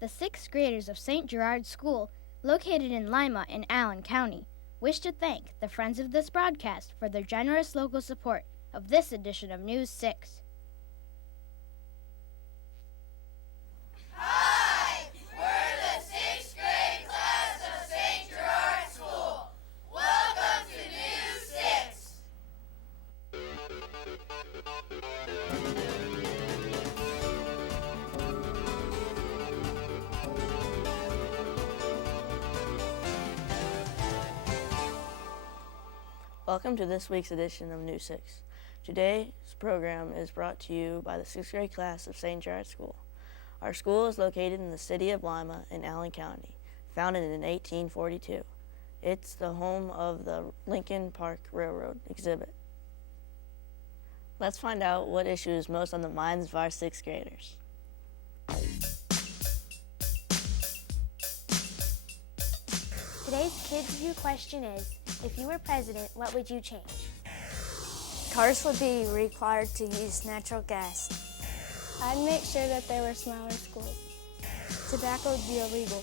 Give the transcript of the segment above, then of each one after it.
The sixth graders of St. Gerard School, located in Lima in Allen County, wish to thank the friends of this broadcast for their generous local support of this edition of News 6. Hi! We're the 6th grade class of St. Gerard School. Welcome to News 6. Welcome to this week's edition of News 6. Today's program is brought to you by the 6th grade class of St. Gerard School. Our school is located in the city of Lima in Allen County, founded in 1842. It's the home of the Lincoln Park Railroad exhibit. Let's find out what issue is most on the minds of our 6th graders. Today's Kids View question is, if you were president, what would you change? Cars would be required to use natural gas. I'd make sure that there were smaller schools. Tobacco would be illegal.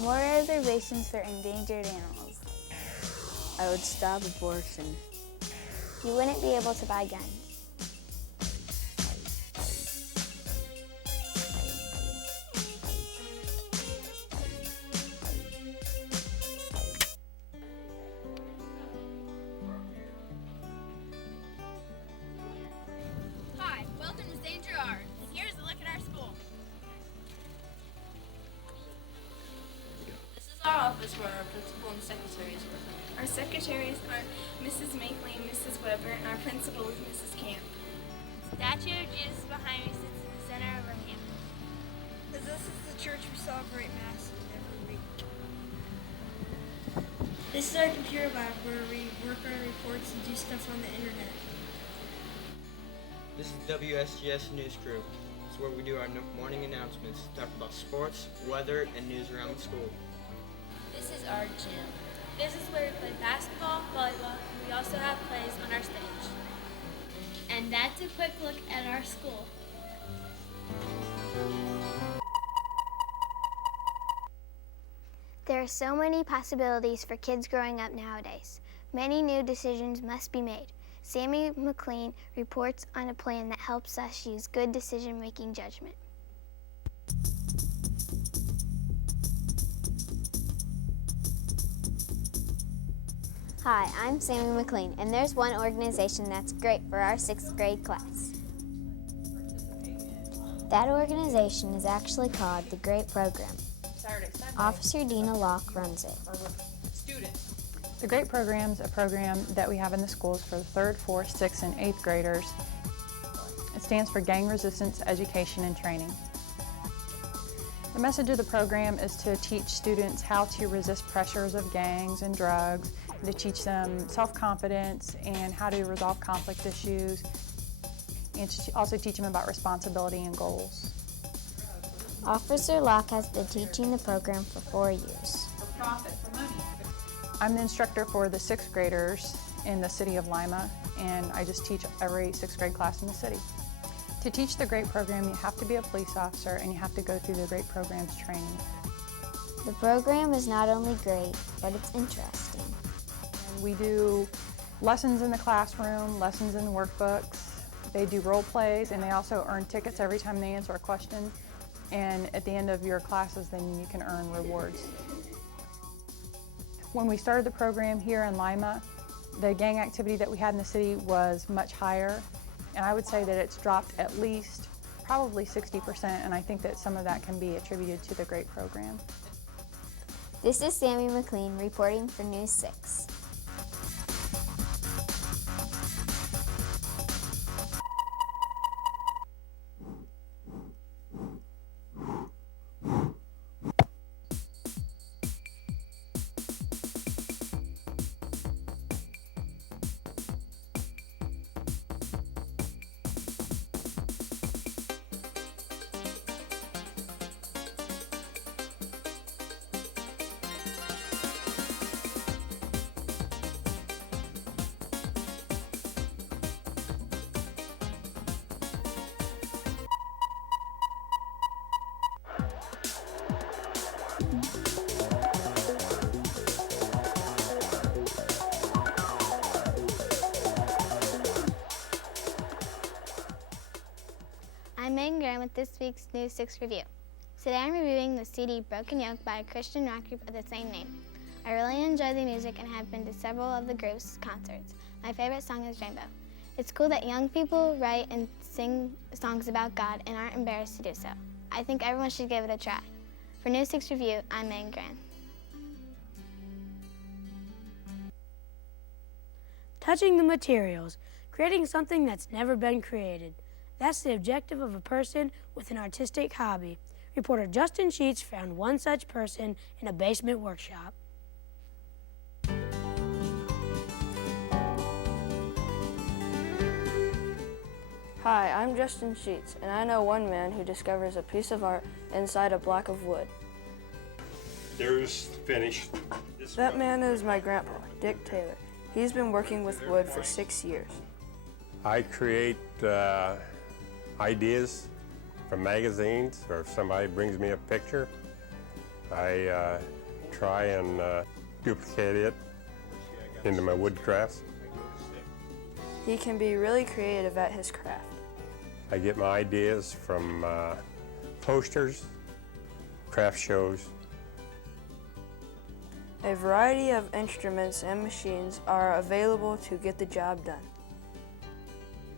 More reservations for endangered animals. I would stop abortion. You wouldn't be able to buy guns. Hi, welcome to St. Gerard, and here's a look at our school. This is our office where our principal and secretaries work. Our secretaries are Mrs. Makeley and Mrs. Weber, and our principal is Mrs. Camp. The statue of Jesus behind me sits in the center of our campus. This is the church we celebrate Mass every week. This is our computer lab where we work our reports and do stuff on the internet. This is WSGS News Crew. It's where we do our morning announcements, talk about sports, weather, and news around the school. This is our gym. This is where we play basketball, volleyball, and we also have plays on our stage. And that's a quick look at our school. There are so many possibilities for kids growing up nowadays. Many new decisions must be made. Sammy McLean reports on a plan that helps us use good decision-making judgment. Hi, I'm Sammy McLean, and there's one organization that's great for our 6th grade class. That organization is actually called the GREAT Program. Officer Dina Locke runs it. The GREAT Program is a program that we have in the schools for the 3rd, 4th, 6th, and 8th graders. It stands for Gang Resistance Education and Training. The message of the program is to teach students how to resist pressures of gangs and drugs, to teach them self-confidence and how to resolve conflict issues, and to also teach them about responsibility and goals. Officer Locke has been teaching the program for 4 years. I'm the instructor for the 6th graders in the city of Lima, and I just teach every 6th grade class in the city. To teach the GREAT Program, you have to be a police officer and you have to go through the GREAT Program's training. The program is not only great, but it's interesting. We do lessons in the classroom, lessons in the workbooks. They do role plays, and they also earn tickets every time they answer a question. And at the end of your classes, then you can earn rewards. When we started the program here in Lima, the gang activity that we had in the city was much higher. And I would say that it's dropped at least probably 60%, and I think that some of that can be attributed to the GREAT Program. This is Sammy McLean reporting for News 6. I'm Megan Graham with this week's News 6 review. Today I'm reviewing the CD Broken Yoke by a Christian rock group of the same name. I really enjoy the music and have been to several of the group's concerts. My favorite song is Rainbow. It's cool that young people write and sing songs about God and aren't embarrassed to do so. I think everyone should give it a try. For News 6 Review, I'm Megan Graham. Touching the materials, creating something that's never been created. That's the objective of a person with an artistic hobby. Reporter Justin Sheets found one such person in a basement workshop. Hi, I'm Justin Sheets, and I know one man who discovers a piece of art inside a block of wood. There's finished. That man is my grandpa, Dick Taylor. He's been working with wood for 6 years. I create ideas from magazines, or if somebody brings me a picture, I try and duplicate it into my wood crafts. He can be really creative at his craft. I get my ideas from posters, craft shows. A variety of instruments and machines are available to get the job done.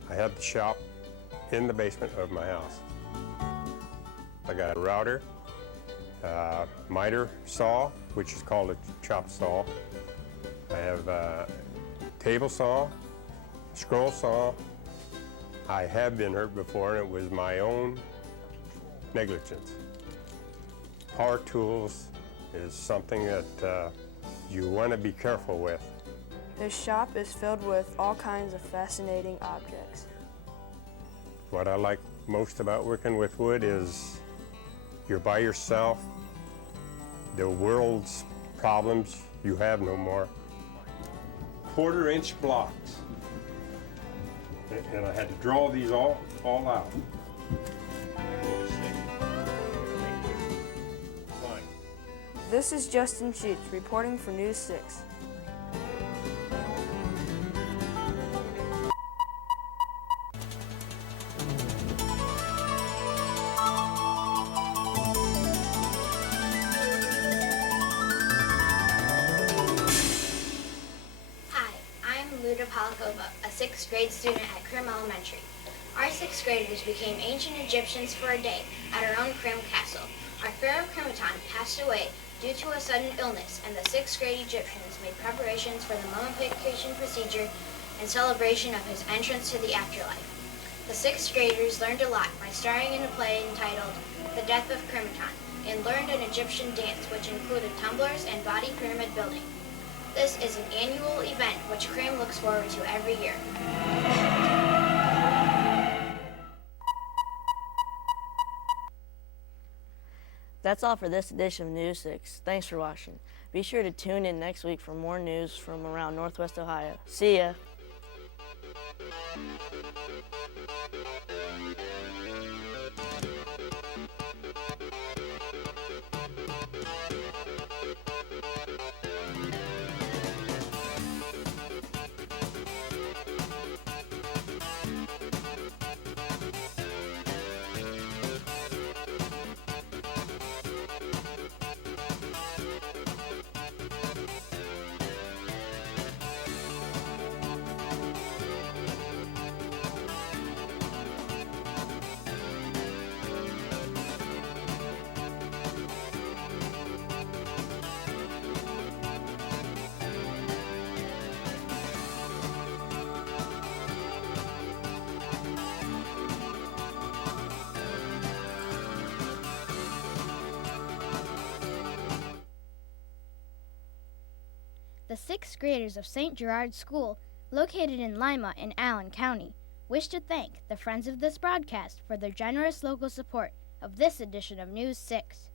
I have the shop in the basement of my house. I got a router, miter saw, which is called a chop saw. I have a table saw, scroll saw. I have been hurt before, and it was my own negligence. Power tools is something that you want to be careful with. His shop is filled with all kinds of fascinating objects. What I like most about working with wood is you're by yourself. The world's problems you have no more. 1/4-inch blocks. And I had to draw these all out. This is Justin Sheets reporting for News 6. A 6th grade student at Krim Elementary. Our 6th graders became ancient Egyptians for a day at our own Krim castle. Our pharaoh Krimaton passed away due to a sudden illness, and the 6th grade Egyptians made preparations for the mummification procedure and celebration of his entrance to the afterlife. The 6th graders learned a lot by starring in a play entitled The Death of Krimaton, and learned an Egyptian dance which included tumblers and body pyramid building. This is an annual event which Krim looks forward to every year. That's all for this edition of News 6. Thanks for watching. Be sure to tune in next week for more news from around Northwest Ohio. See ya! The 6th graders of St. Gerard School, located in Lima in Allen County, wish to thank the friends of this broadcast for their generous local support of this edition of News 6.